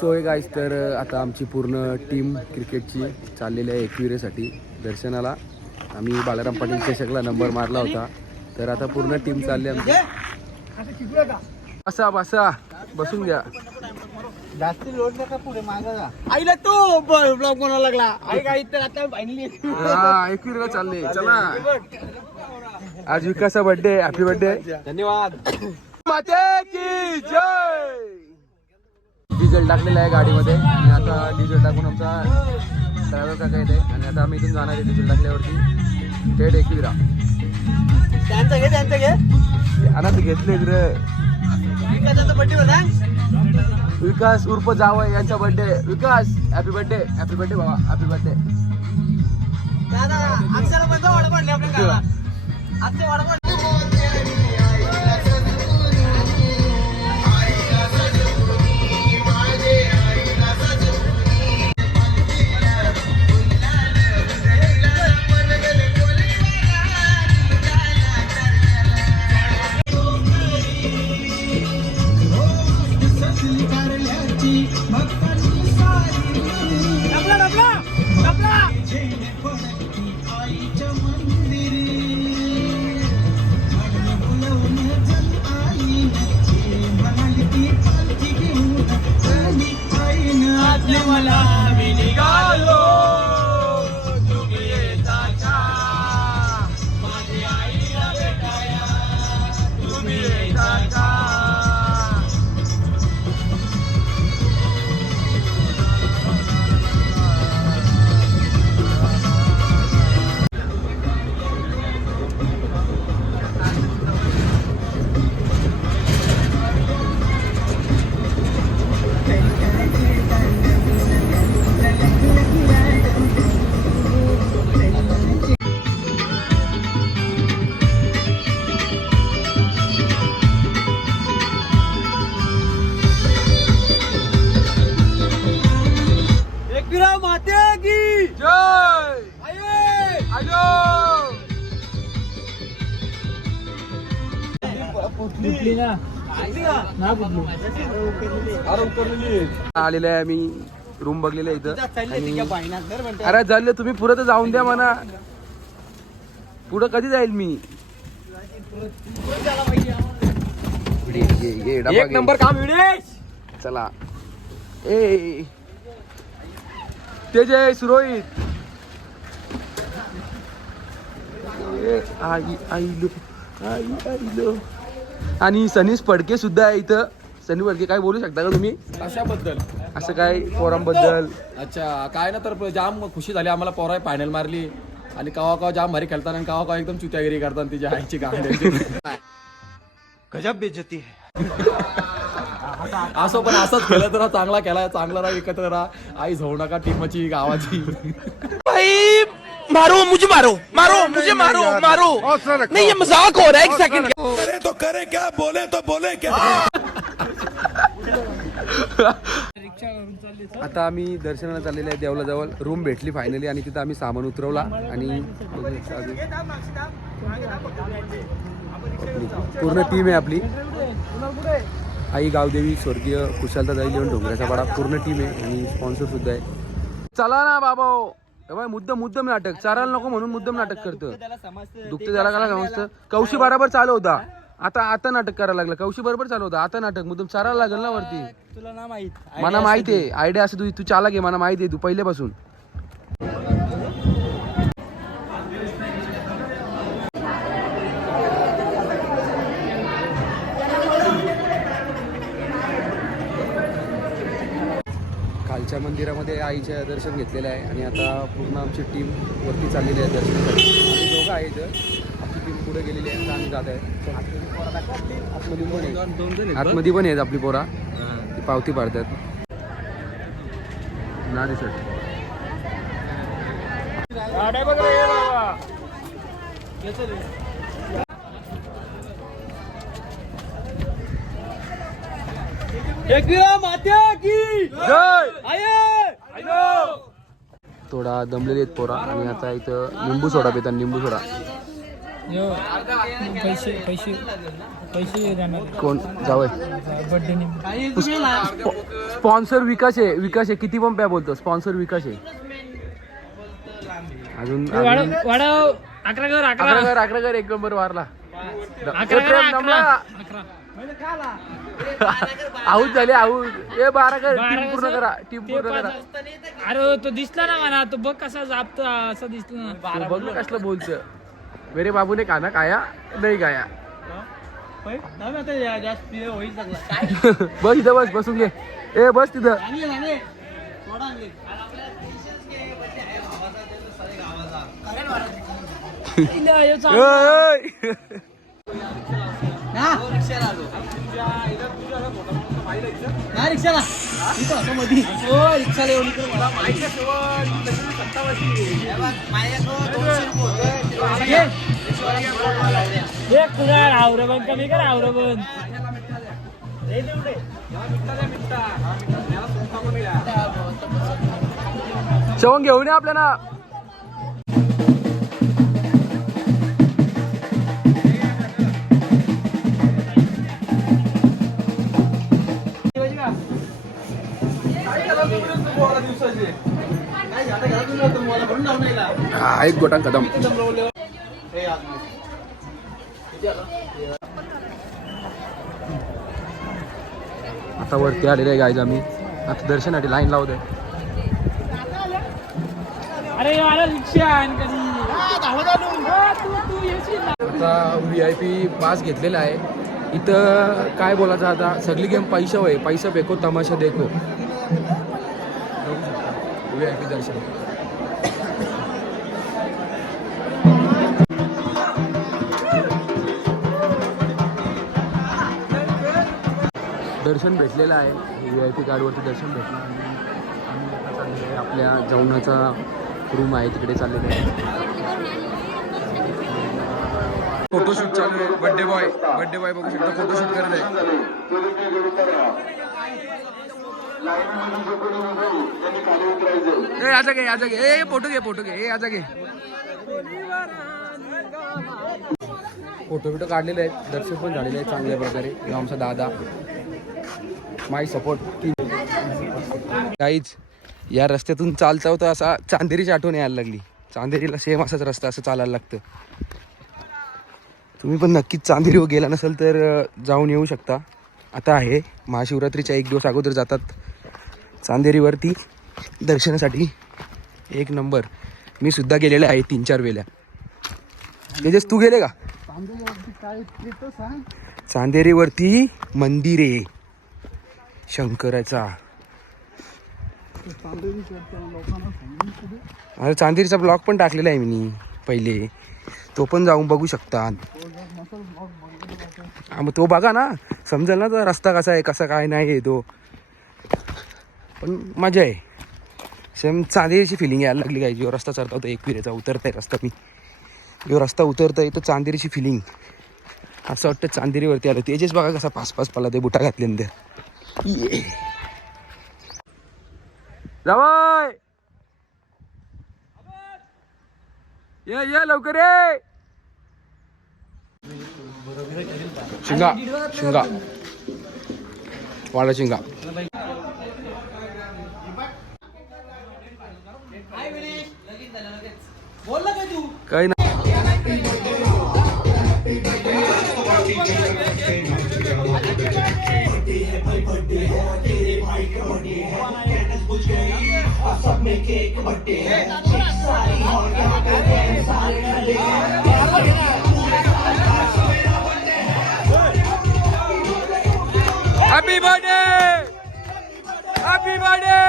So hey guys, तर आता आमची पूर्ण टीम क्रिकेटची चाललेली आहे एकविरेसाठी दर्शनाला. आम्ही बालाराम पाटील चषकला नंबर मारला होता, तर आता पूर्ण टीम चालली आमची. बसा बसा, बसून घ्या. जास्त लोड नका पुढे मागा आईला तो ब्लॉक बनवायला लागला. आई काय तर आता फायनली एकविरेला चालले. चला, आज विकासचा बर्थडे. Happy birthday. धन्यवाद. माते की जय. डिझेल टाकलेला आहे गाडीमध्ये आणि आता डिझेल टाकून आमचा ड्रायव्हर काका येते आणि आता आम्ही इथून जाणार आहे डिझेल टाकल्यावरती थेट एकविरा. त्यांचं घे आता ते घेतले रे. विकास उर्फ जावई यांचा बर्थडे. विकास हॅपी बर्थडे. हॅपी बर्थडे बाबा. Happy birthday. आलेलं आहे. आम्ही रूम बघलेलं आहे इथं. अरे झालं, तुम्ही पुढे तर जाऊन द्या म्हणा. पुढं कधी जाईल मी. एक नंबर काम. चला. ए तेजस रोहित. आई आणि सनीस फडके सुद्धा आहे इथं. सनी फडके, काय बोलू शकता का तुम्ही अशाबद्दल? असं काय पोरांबद्दल? अच्छा, काय ना, तर जाम खुशी झाली आम्हाला. पोरा फायनल मारली आणि कवा जाम भारी खेळतात आणि कवा एकदम चुत्यागिरी करतात तिच्या आईची गांधी. गजब बेइज्जती है. असं पण असंच खेळत राहा, चांगला केला, चांगला राहा, एकत्र राहा. आई जाऊ नका टीमची गावाची. मारो मुझे, मारो मुझे, मारो नहीं, ये मजाक हो रहा है. एक सेकंड. करे तो करे क्या, बोले तो बोले क्या. आता आम्ही दर्शनाला चाललेले आहे देवला जवळ. रूम भेटली फायनली आणि तिथं आम्ही सामान उतरवला आणि पूर्ण टीम आहे आपली. आई गावदेवी, स्वर्गीय कुशालदादाई लिहून डोंगराचा पाडा, पूर्ण टीम आहे आणि स्पॉन्सर सुद्धा आहे. चला ना बाबा, मुद्दम नाटक. चारायला नको म्हणून मुद्दम नाटक करतं. दुखतं त्याला काय समजतं. कौशी बरोबर चालू होता, आता नाटक करायला लागला. कौशी बरोबर चालू होता, आता नाटक. मुद्दम चारायला लागेल ना वरती. तुला ना माहित, मला माहिती आहे आयडिया असं. तू चाला घे, मला माहिती आहे तू पहिल्यापासून. खालच्या मंदिरामध्ये आईच्या दर्शन घेतलेलं आहे आणि आता पूर्ण आमची टीम वरती चाललेली आहे दर्शनासाठी. आम्ही दोघं आहे इथं. आपली टीम पुढे गेलेली आहे, आता आम्ही जात आहे. आतमध्ये पण आहेत आपली पोरा. ती पावती पाडतात ना दिसत. थोडा दमलेले आहेत पोरा आणि आता इथं लिंबू सोडा पितात. लिंबू सोडा पैसे पैसे पैसे देणार कोण जावय बर्थडे स्पॉन्सर विकास आहे किती पण प्या बोलतो स्पॉन्सर विकास आहे अजून वाढव 11 कर 1 नंबर वारला 11 आऊट झाले आऊट 12 कर टीम पूर्ण करा अरे तो दिसला ना मला तो बघ कसा जापतो असं दिसलं ना बघ ना कसलं बोलतं मेरे बाबूने खाना खाया नाही खाया बस इथं बसून घे ए बस तिथं रिक्षाला आवरबन कमी कर आवरबन शेवण घेऊन ये आपल्याला एक गोटा कदम आता वरती आलेले आहे गाईज आम्ही आता दर्शनासाठी लाईन लावतोय अरे रिक्षा आता VIP पास घेतलेला आहे इथं काय बोलायचं आता सगळी गेम पैसा होय पैसा फेको तमाशा देखो VIP दर्शन दर्शन भेटलेलं आहे VIP कार्डवरती दर्शन भेटलं आणि आम्ही आता चाललेलो आहे आपल्या जेवणाचा रूम आहे तिकडे चाललेलं आहे फोटोशूट चालू आहे बर्थडे बॉय बघू शकता फोटोशूट करत आहे ए फोटो घे ए आजा घे फोटो काढलेले आहेत दर्शन पण झालेले आहेत चांगल्या प्रकारे आमचा दादा माय सपोर्ट काहीच या रस्त्यातून चालता होता असा चांदेरीची आठवण यायला लागली चांदेरीला सेम असाच रस्ता असं चालायला लागतं तुम्ही पण नक्कीच चांदेरीवर गेला नसेल तर जाऊन येऊ शकता आता आहे महाशिवरात्रीच्या 1 दिवस अगोदर जातात चांदेरीवरती दर्शनासाठी 1 नंबर मी सुद्धा गेलेले आहे 3-4 वेळा तेजस तू गेले का चांदेरीवरती मंदिर आहे शंकराचा अरे चांदेरीचा ब्लॉग पण टाकलेला आहे मी पहिले तो पण जाऊन बघू शकता मग तो बघा ना समजेल ना तो रस्ता कसा आहे कसा काय नाही आहे तो पण मजा आहे सेम चांदेरीची फिलिंग यायला लागली काय जो रस्ता चढता होता एकविरेचा उतरताय रस्ता मी जो रस्ता उतरताय तो चांदेरीची फिलिंग असं वाटतं चांदेरीवरती आलं तेजेच बघा कसा पास पडला ते बुटा घातल्यानंतर जावाय ये लवकर ये शिंगा वाडा शिंगा काही नाही Happy birthday! Happy birthday!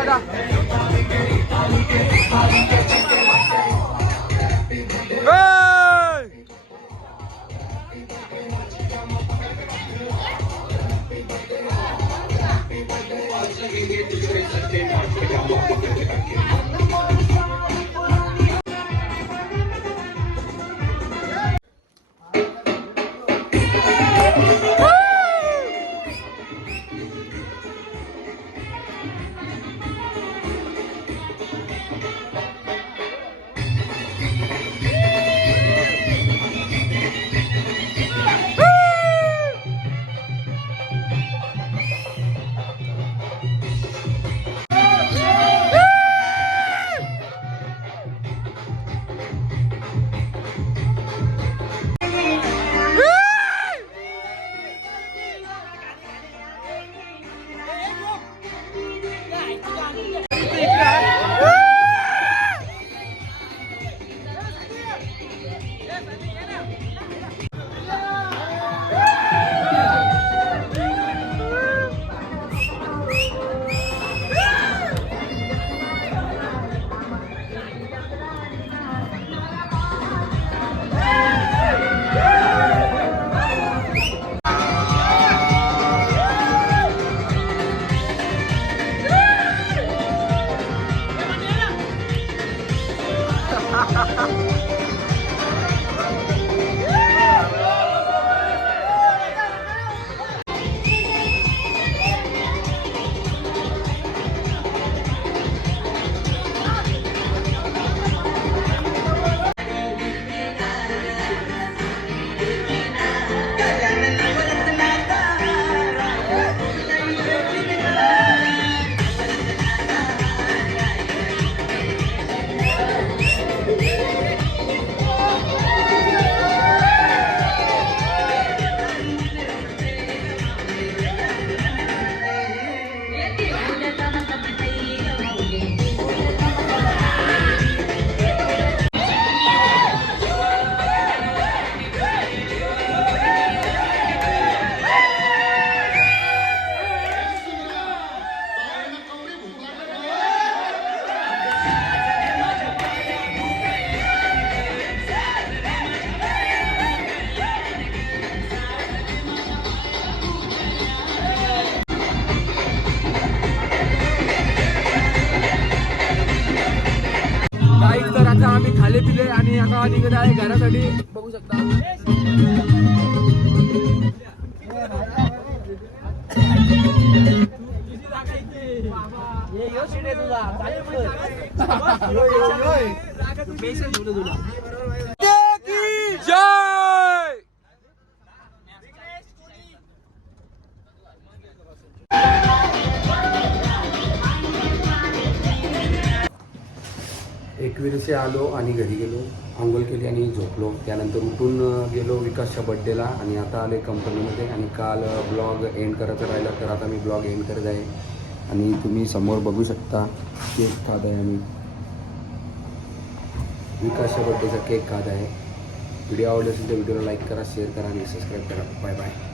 Da. Hey! Guys तर आता आम्ही खाले पिले आणि आता निघत आहे घरासाठी. बघू शकता जय. एकविरीचे आलो आणि घरी गेलो, आंघोळ केली आणि झोपलो. त्यानंतर उठून गेलो विकासच्या बड्डेला आणि आता आले कंपनीमध्ये. आणि काल ब्लॉग एंड करायचं राहिला तर आता मी ब्लॉग एंड करत आहे. आणि तुम्ही समोर बघू शकता केक खात आहे आम्ही. विकासच्या बड्डेचा केक खात आहे. व्हिडिओ आवडला असेल तर व्हिडिओला लाईक करा, शेअर करा आणि सबस्क्राईब करा. Bye bye.